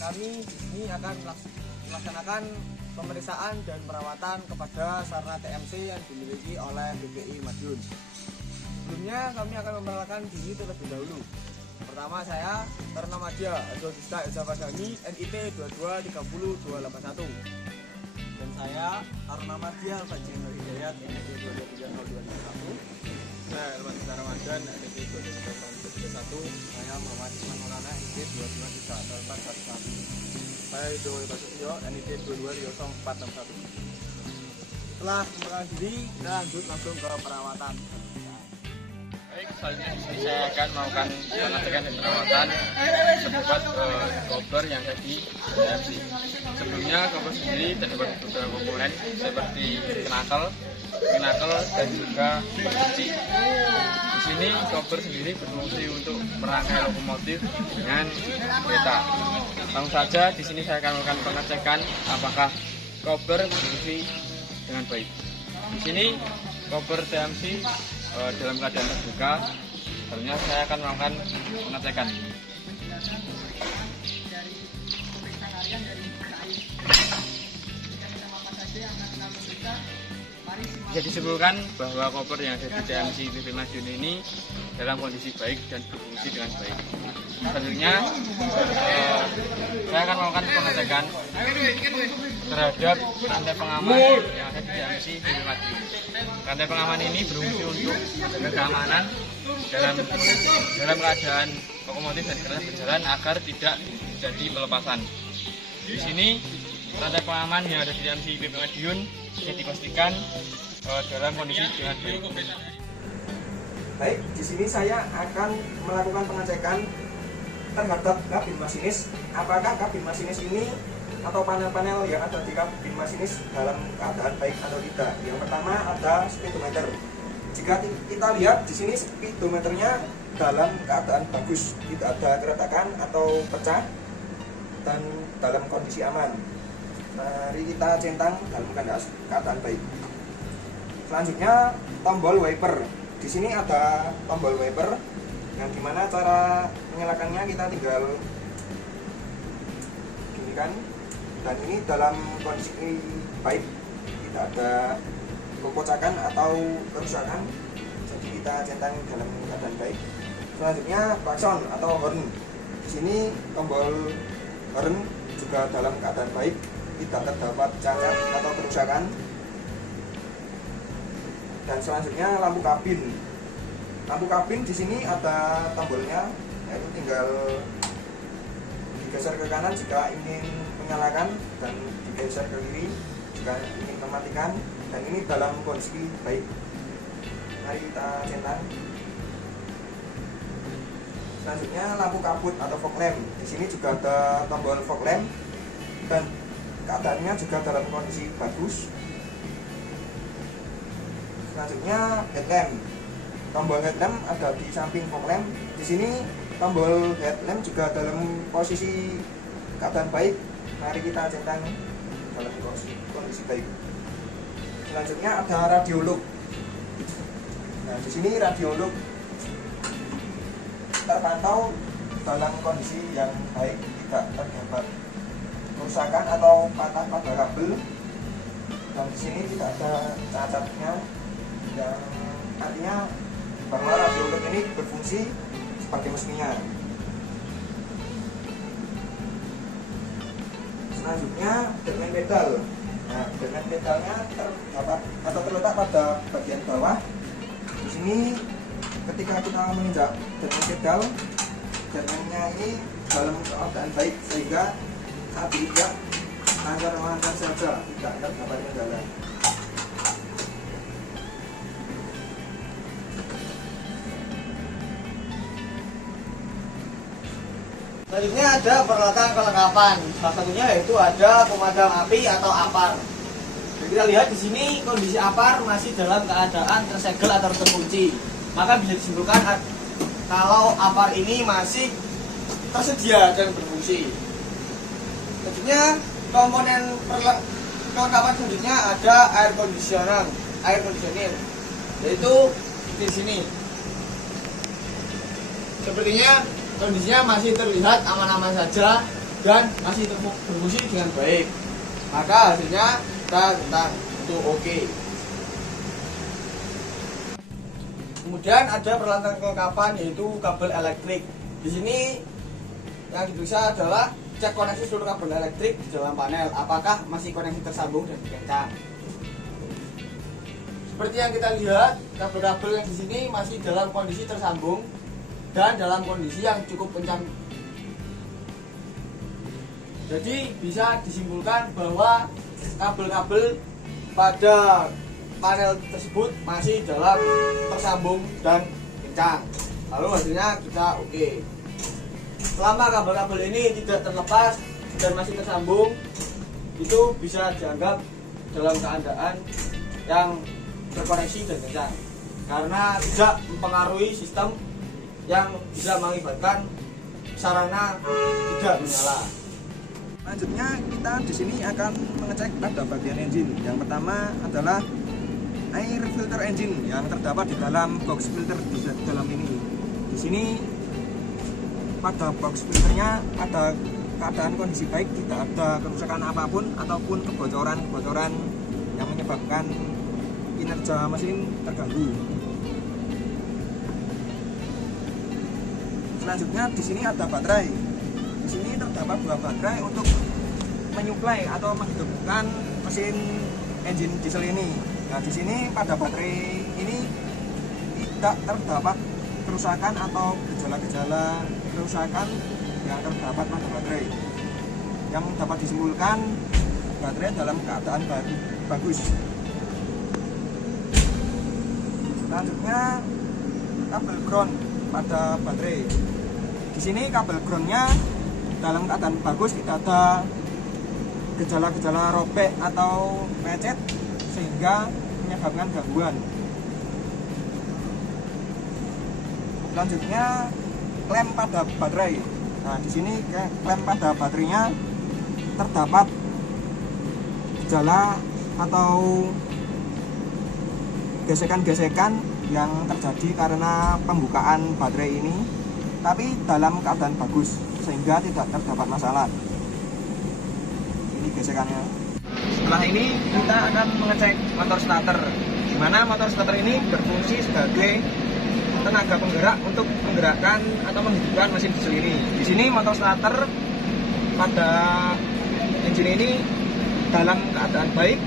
kami ini akan melaksanakan pemeriksaan dan perawatan kepada sarana TMC yang dimiliki oleh BPI Madiun. Sebelumnya kami akan memperkenalkan diri terlebih dahulu. Pertama, saya Taruna Madya Adodista Eza Padani NIT 2230281. Dan saya Taruna Madya Fajri Nur Hidayat NIT 2230251. Saya Elman Ramadan NIT 22301. Saya Muhammad Iman Maulana NIT 2230411. Saya Joy Basuki NIT 2230461. Setelah memperkenalkan diri, kita lanjut langsung ke perawatan. Baik, selanjutnya saya akan melakukan pengecekan dan perawatan terhadap koper yang ada di TMC. Sebelumnya koper sendiri terdapat beberapa komponen seperti knuckle, dan juga kunci. Di sini koper sendiri berfungsi untuk merangkai lokomotif dengan kereta. Langsung saja di sini saya akan melakukan pengecekan apakah koper berfungsi dengan baik. Di sini koper TMC dalam keadaan terbuka, selanjutnya saya akan melakukan pengecekan. Bisa disimpulkan bahwa koper yang ada di TMC BPI Madiun ini dalam kondisi baik dan berfungsi dengan baik. Selanjutnya saya akan melakukan pengecekan terhadap rantai pengaman yang ada di TMC BPI Madiun. Rantai pengaman ini berfungsi untuk menjaga keamanan dalam keadaan lokomotif dan kereta berjalan agar tidak terjadi pelepasan. Di sini rantai pengaman yang ada di TMC BPI Madiun bisa dipastikan dalam kondisi dengan baik. Baik, di sini saya akan melakukan pengecekan terhadap kabin masinis. Apakah kabin masinis ini atau panel-panel yang ada di kabin masinis dalam keadaan baik atau tidak? Yang pertama ada speedometer. Jika kita lihat di sini speedometernya dalam keadaan bagus, tidak ada keretakan atau pecah dan dalam kondisi aman. Mari kita centang dalam keadaan baik. Selanjutnya tombol wiper. Di sini ada tombol wiper yang dimana cara menyalakannya kita tinggal gini kan, dan ini dalam kondisi baik, tidak ada kekocakan atau kerusakan, jadi kita centang dalam keadaan baik. Selanjutnya klakson atau horn. Di sini tombol horn juga dalam keadaan baik, tidak terdapat cacat atau kerusakan. Dan selanjutnya lampu kabin. Lampu kabin di sini ada tombolnya, yaitu tinggal digeser ke kanan jika ingin menyalakan dan digeser ke kiri jika ingin mematikan. Dan ini dalam kondisi baik. Mari kita centang. Selanjutnya lampu kabut atau fog lamp. Di sini juga ada tombol fog lamp dan keadaannya juga dalam kondisi bagus. Selanjutnya headlamp. Tombol headlamp ada di samping fog lamp. Di sini tombol headlamp juga dalam posisi keadaan baik. Mari kita centang dalam kondisi baik. Selanjutnya ada radio loop. Nah, di sini radio loop terpantau dalam kondisi yang baik, tidak terdapat kerusakan atau patah pada kabel. Dan di sini tidak ada cacatnya, yang artinya bahwa radio loop ini berfungsi sebagai mestinya. Selanjutnya dengan pedal. Nah, dengan pedalnya terdapat atau terletak pada bagian bawah. Di sini ketika kita menginjak dengan pedal, jalannya ini dalam keadaan baik sehingga saat diinjak lancar saja, tidak dapat kendala. Selanjutnya ada peralatan kelengkapan. Salah satunya yaitu ada pemadam api atau APAR. Jadi kita lihat di sini kondisi APAR masih dalam keadaan tersegel atau terkunci. Maka bisa disimpulkan kalau APAR ini masih tersedia dan berfungsi. Selanjutnya komponen kelengkapan selanjutnya ada air conditioner, yaitu di sini. Sepertinya kondisinya masih terlihat aman-aman saja, dan masih berfungsi dengan baik, maka hasilnya kita tentang untuk oke. Kemudian ada peralatan kelengkapan yaitu kabel elektrik. Di sini yang diperiksa adalah cek koneksi seluruh kabel elektrik di dalam panel, apakah masih koneksi tersambung dan kencang. Seperti yang kita lihat, kabel-kabel yang di sini masih dalam kondisi tersambung dan dalam kondisi yang cukup kencang. Jadi bisa disimpulkan bahwa kabel-kabel pada panel tersebut masih dalam tersambung dan kencang. Lalu hasilnya kita oke. Selama kabel-kabel ini tidak terlepas dan masih tersambung, itu bisa dianggap dalam keadaan yang terkoneksi dan kencang, karena tidak mempengaruhi sistem yang bisa mengakibatkan sarana tidak menyala. Selanjutnya kita di sini akan mengecek pada bagian engine. Yang pertama adalah air filter engine yang terdapat di dalam box filter di dalam ini. Di sini pada box filternya ada keadaan kondisi baik, tidak ada kerusakan apapun ataupun kebocoran yang menyebabkan kinerja mesin terganggu. Selanjutnya di sini ada baterai. Di sini terdapat 2 baterai untuk menyuplai atau menghidupkan mesin engine diesel ini. Nah, di sini pada baterai ini tidak terdapat kerusakan atau gejala-gejala kerusakan yang terdapat pada baterai. Yang dapat disimpulkan baterai dalam keadaan bagus. Selanjutnya kabel ground pada baterai. Di sini kabel groundnya dalam keadaan bagus, tidak ada gejala-gejala robek atau lecet sehingga menyebabkan gangguan. Selanjutnya klem pada baterai. Nah, di sini klem pada baterainya terdapat gejala atau gesekan-gesekan yang terjadi karena pembukaan baterai ini, tapi dalam keadaan bagus sehingga tidak terdapat masalah. Ini gesekannya. Setelah ini kita akan mengecek motor starter, di mana motor starter ini berfungsi sebagai tenaga penggerak untuk menggerakkan atau menghidupkan mesin diesel ini. Di sini motor starter pada engine ini dalam keadaan baik,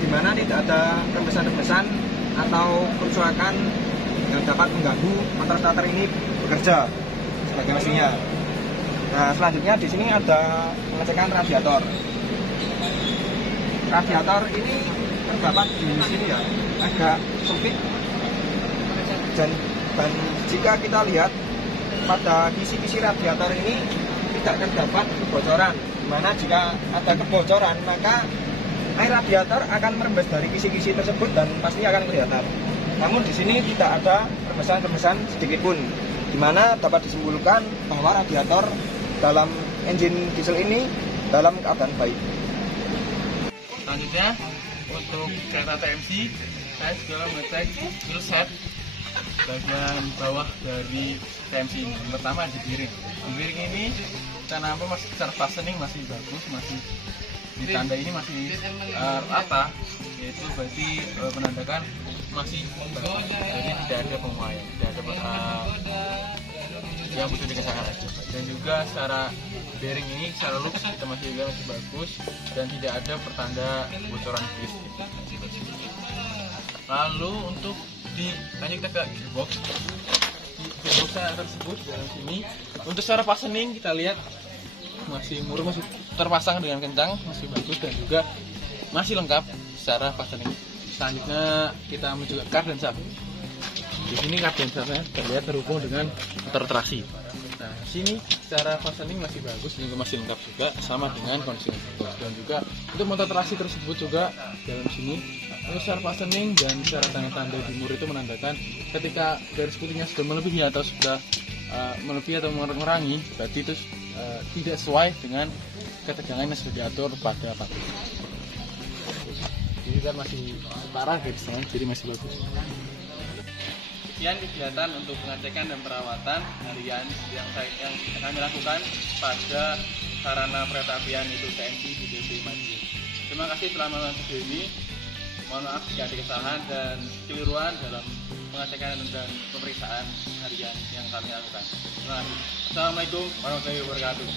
di mana tidak ada rembesan-rembesan atau kerusakan yang dapat mengganggu motor starter ini bekerja sebagai mesinnya. Nah, selanjutnya di sini ada pengecekan radiator. Radiator ini terdapat di sini ya, agak sempit, dan jika kita lihat pada kisi-kisi radiator ini tidak terdapat kebocoran, di mana jika ada kebocoran maka air radiator akan merembes dari kisi-kisi tersebut dan pasti akan kelihatan. Namun di sini tidak ada rembesan-rembesan sedikit pun, di mana dapat disimpulkan bahwa radiator dalam engine diesel ini dalam keadaan baik. Selanjutnya untuk kereta TMC, saya juga mengecek wheel set bagian bawah dari TMC ini. Yang pertama di bearing. Di bearing ini kita nampak masih secara fastening masih bagus, masih ditanda ini masih rata, yaitu berarti menandakan masih bagus. Jadi tidak ada penguaian, tidak ada yang butuh dikesakan aja. Dan juga secara bearing ini secara look kita masih lihat masih bagus dan tidak ada pertanda bocoran grease gitu. Lalu untuk lanjut kita ke gearbox. Di gearboxnya tersebut dalam sini untuk secara fastening kita lihat masih murah, masih terpasang dengan kencang, masih bagus dan juga masih lengkap secara fastening. Selanjutnya kita menuju ke kardon shaft. Di sini kardon shaftnya terlihat terhubung dengan motor trasi. Nah, sini secara fastening masih bagus juga masih lengkap juga sama dengan kondisi dan juga untuk motor trasi tersebut juga dalam sini untuk secara fastening dan secara tanda-tanda di mur itu menandakan ketika garis putihnya sudah melebihi atau sudah melebihi atau mengurangi, berarti itu tidak sesuai dengan ketegangan yang sudah diatur pada pabrik. Jadi kan masih parah garisnya, jadi masih bagus. Sekian kegiatan untuk pengecekan dan perawatan harian yang kami lakukan pada sarana kereta apian itu TNI di DP Madiun. Terima kasih telah menonton video ini. Mohon maaf jika ada kesalahan dan keliruan dalam pengecekan dan pemeriksaan harian yang kami lakukan. Terima kasih. Assalamualaikum warahmatullahi wabarakatuh.